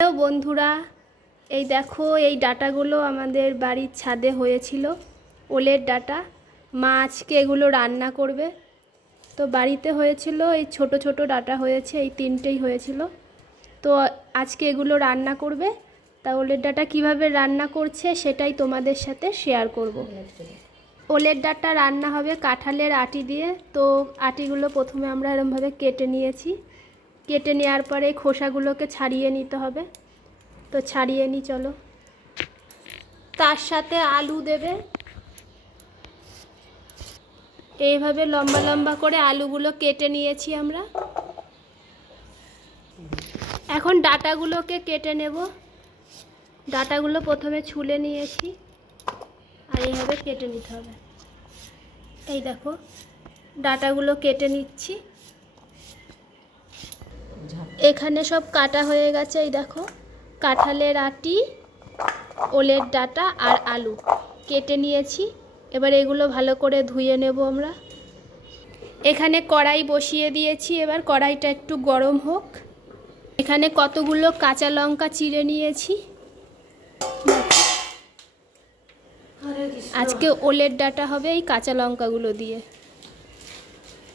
Hello বন্ধুরা, এই দেখো এই ডাটাগুলো আমাদের বাড়ির ছাদে হয়েছিল, ওলের ডাটা। মা আজকে এগুলো রান্না করবে। তো বাড়িতে হয়েছিল এই ছোট ছোট ডাটা হয়েছে, এই তিনটেই হয়েছিল। তো আজকে এগুলো রান্না করবে। তা ওলের ডাটা কিভাবে রান্না করছে সেটাই তোমাদের সাথে শেয়ার করব। ওলের ডাটা রান্না হবে কাঁঠালের আটি দিয়ে। তো আটিগুলো প্রথমে আমরা এরকমভাবে কেটে নিয়েছি। কেটে নেওয়ার পরে খোসাগুলোকে ছাড়িয়ে নিতে হবে। তো ছাড়িয়ে নিই, চলো। তার সাথে আলু দেবে, এইভাবে লম্বা লম্বা করে আলুগুলো কেটে নিয়েছি আমরা। এখন ডাটাগুলোকে কেটে নেব। ডাটাগুলো প্রথমে ছুলে নিয়েছি আর এইভাবে কেটে নিতে হবে। এই দেখো ডাটাগুলো কেটে নিচ্ছি। এখানে সব কাটা হয়ে গেছে। এই দেখো কাঁঠালের আটি, ওলের ডাটা আর আলু কেটে নিয়েছি। এবার এগুলো ভালো করে ধুয়ে নেব আমরা। এখানে কড়াই বসিয়ে দিয়েছি, এবার কড়াইটা একটু গরম হোক। এখানে কতগুলো কাঁচা লঙ্কা চিড়ে নিয়েছি। আজকে ওলের ডাটা হবে এই কাঁচা লঙ্কাগুলো দিয়ে।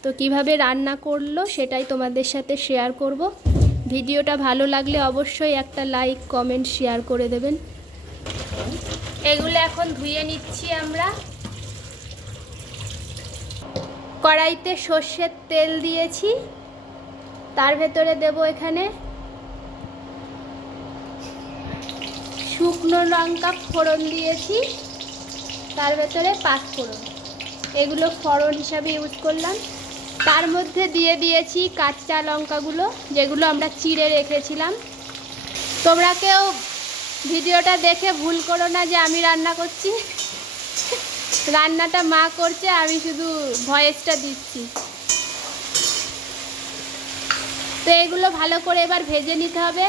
তো কিভাবে রান্না করলো সেটাই তোমাদের সাথে শেয়ার করব। ভিডিওটা ভালো লাগলে অবশ্যই একটা লাইক কমেন্ট শেয়ার করে দেবেন। এগুলো এখন ধুয়ে নিচ্ছি আমরা। কড়াইতে সর্ষের তেল দিয়েছি, তার ভেতরে দেব এখানে শুকনো লঙ্কা ফোড়ন দিয়েছি, তার ভেতরে পাঁচফোড়ন, এগুলো ফোড়ন হিসাবে ইউজ করলাম। তার মধ্যে দিয়ে দিয়েছি কাঁচা লঙ্কাগুলো, যেগুলো আমরা চিড়ে রেখেছিলাম। তোমরা কেউ ভিডিওটা দেখে ভুল করো না যে আমি রান্না করছি। রান্নাটা মা করছে, আমি শুধু ভয়েসটা দিচ্ছি। তো এগুলো ভালো করে এবার ভেজে নিতে হবে।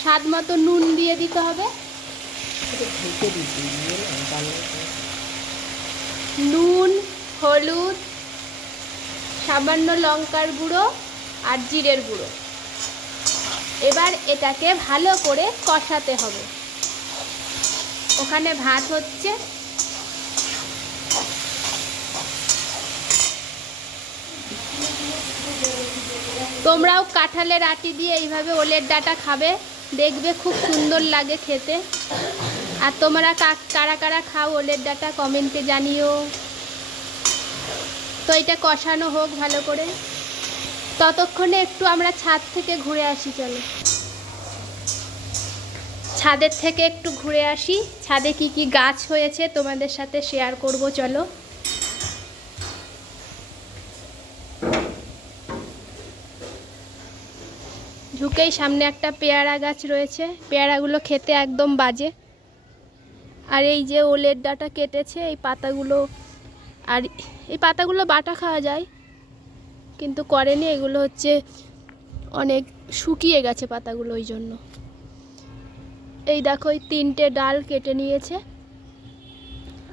স্বাদ মতো নুন দিয়ে দিতে হবে। নুন, হলুদ, সামান্য লঙ্কার গুঁড়ো আর জিরের গুঁড়ো। এবার এটাকে ভালো করে কষাতে হবে। ওখানে ভাত হচ্ছে। তোমরাও কাঁঠালের আটি দিয়ে এইভাবে ওলের ডাটা খাবে, দেখবে খুব সুন্দর লাগে খেতে। আর তোমরা কারা কারা খাও ওলের ডাটা কমেন্টে জানিও। তো এটা কষানো হোক ভালো করে, ততক্ষণে একটু আমরা ছাদ থেকে ঘুরে আসি। চলো ছাদের থেকে একটু ঘুরে আসি। ছাদে কি কি গাছ হয়েছে তোমাদের সাথে শেয়ার করব, চলো। ঝুঁকেই সামনে একটা পেয়ারা গাছ রয়েছে, পেয়ারাগুলো খেতে একদম বাজে। আর এই যে ওলের ডাটা কেটেছে, এই পাতাগুলো, আর এই পাতাগুলো বাটা খাওয়া যায় কিন্তু করেনি, এগুলো হচ্ছে অনেক শুকিয়ে গেছে পাতাগুলো, ওই জন্য। এই দেখো এই তিনটে ডাল কেটে নিয়েছে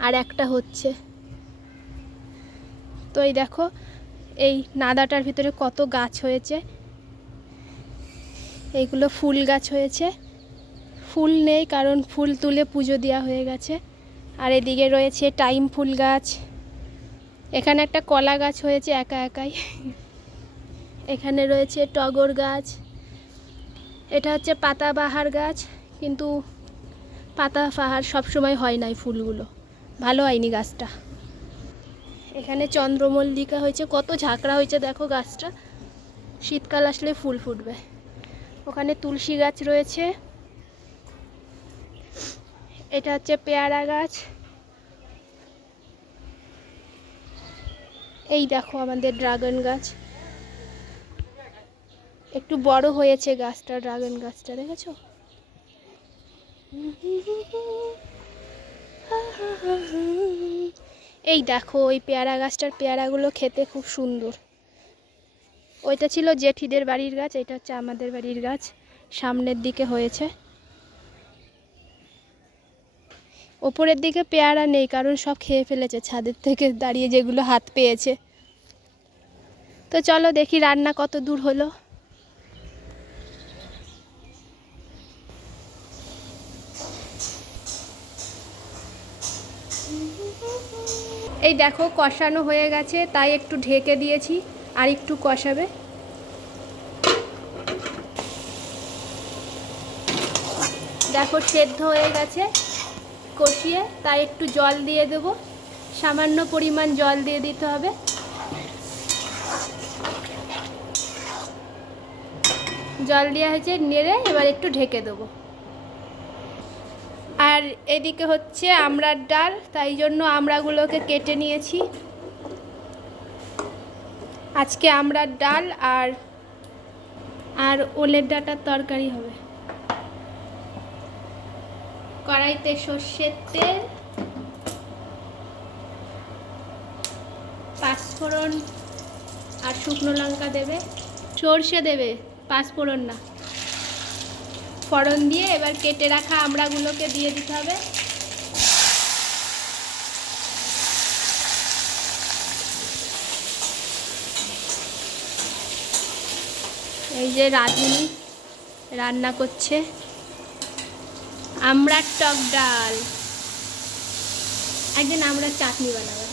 আর একটা হচ্ছে। তো এই দেখো এই নাদাটার ভিতরে কত গাছ হয়েছে। এইগুলো ফুল গাছ হয়েছে, ফুল নেই কারণ ফুল তুলে পুজো দেওয়া হয়ে গেছে। আর এদিকে রয়েছে টাইম ফুল গাছ। এখানে একটা কলা গাছ হয়েছে একা একাই। এখানে রয়েছে টগর গাছ। এটা হচ্ছে পাতাবাহার গাছ, কিন্তু পাতাবাহার সবসময় হয় নাই, ফুলগুলো ভালো হয়নি গাছটা। এখানে চন্দ্রমল্লিকা হয়েছে, কত ঝাঁকড়া হয়েছে দেখো গাছটা, শীতকাল আসলে ফুল ফুটবে। ওখানে তুলসী গাছ রয়েছে। এটা হচ্ছে পেয়ারা গাছ। এই দেখো আমাদের ড্রাগন গাছ, একটু বড় হয়েছে গাছটা, ড্রাগন গাছটা দেখেছো। এই দেখো ওই পেয়ারা গাছটার পেয়ারাগুলো খেতে খুব সুন্দর। ওইটা ছিল জেঠিদের বাড়ির গাছ, এটা হচ্ছে আমাদের বাড়ির গাছ, সামনের দিকে হয়েছে। ওপরের দিকে পেয়ারা নেই কারণ সব খেয়ে ফেলেছে ছাদের থেকে দাঁড়িয়ে, যেগুলো হাত পেয়েছে। তো চলো দেখি রান্না কত দূর হলো। এই দেখো কষানো হয়ে গেছে, তাই একটু ঢেকে দিয়েছি, আর একটু কষাবে। দেখো সেদ্ধ হয়ে গেছে কষিয়ে, তাই একটু জল দিয়ে দেব, সামান্য পরিমাণ জল দিয়ে দিতে হবে। জল দেওয়া হয়েছে, নেড়ে এবার একটু ঢেকে দেবো। আর এদিকে হচ্ছে আমড়ার ডাল, তাই জন্য আমড়াগুলোকে কেটে নিয়েছি। আজকে আমড়ার ডাল আর ওলের ডাঁটার তরকারি হবে। কড়াইতে সর্ষের তেল, পাঁচফোড়ন আর শুকনো লঙ্কা দেবে, সর্ষে দেবে, পাঁচফোড়ন না। ফোড়ন দিয়ে এবার কেটে রাখা আমড়াগুলোকে দিয়ে দিতে হবে। এই যে রাঁধুনি রান্না করছে আমড়ার টক ডাল। একদিন আমরা চাটনি বানাবো,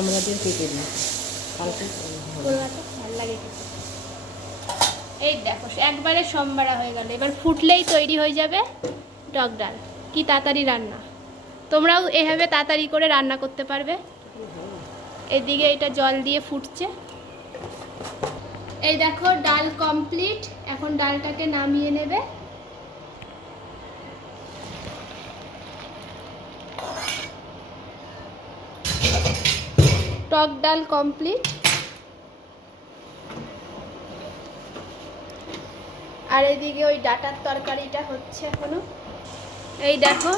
আমরা দিয়ে কেটে দিই, ভালো লাগে খেতে। এই দেখো একবারে সম্বারা হয়ে গেল, এবার ফুটলেই তৈরি হয়ে যাবে টক ডাল। কি তাড়াতাড়ি রান্না, তোমরাও এভাবে তাড়াতাড়ি করে রান্না করতে পারবে। এদিকে এটা জল দিয়ে ফুটছে। এই দেখো ডাল কমপ্লিট, এখন ডালটাকে নামিয়ে নেবে। টক ডাল কমপ্লিট। আর এদিকে ওই ডাঁটার তরকারিটা হচ্ছে এখনো। এই দেখো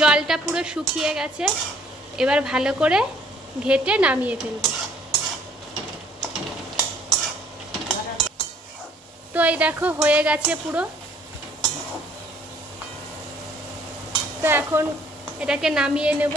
জলটা পুরো শুকিয়ে গেছে, এবার ভালো করে ঘেটে নামিয়ে ফেলবো। তো এই দেখো হয়ে গেছে পুরো। তো এখন এটাকে নামিয়ে নেব।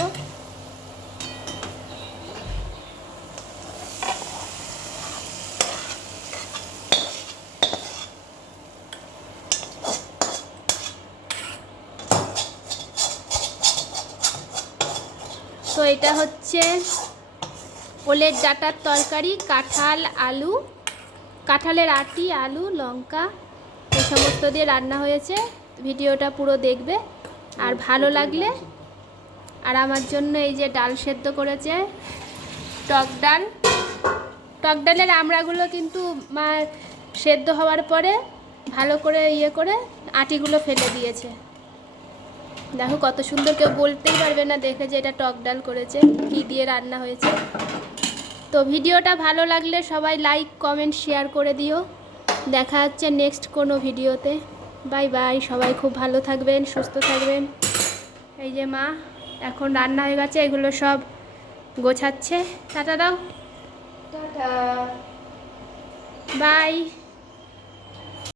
তো এটা হচ্ছে ওলের ডাঁটার তরকারি, কাঁঠাল, আলু, কাঁঠালের আটি, আলু, লঙ্কা এই সমস্ত দিয়ে রান্না হয়েছে। ভিডিওটা পুরো দেখবে, আর ভালো লাগলে। আর আমার জন্য এই যে ডাল সেদ্ধ করেছে, টক ডাল। টক ডালের আমড়াগুলো কিন্তু মা সেদ্ধ হওয়ার পরে ভালো করে করে আটিগুলো ফেলে দিয়েছে। দেখো কত সুন্দর, কেউ বলতেই পারবে না দেখে যে এটা টক ডাল করেছে, কী দিয়ে রান্না হয়েছে। তো ভিডিওটা ভালো লাগলে সবাই লাইক, কমেন্ট, শেয়ার করে দিও। দেখা হচ্ছে নেক্সট কোনো ভিডিওতে। বাই বাই, সবাই খুব ভালো থাকবেন, সুস্থ থাকবেন। এই যে মা এখন রান্না হয়ে গেছে, এগুলো সব গোছাচ্ছে। টাটা দাও, টাটা, বাই।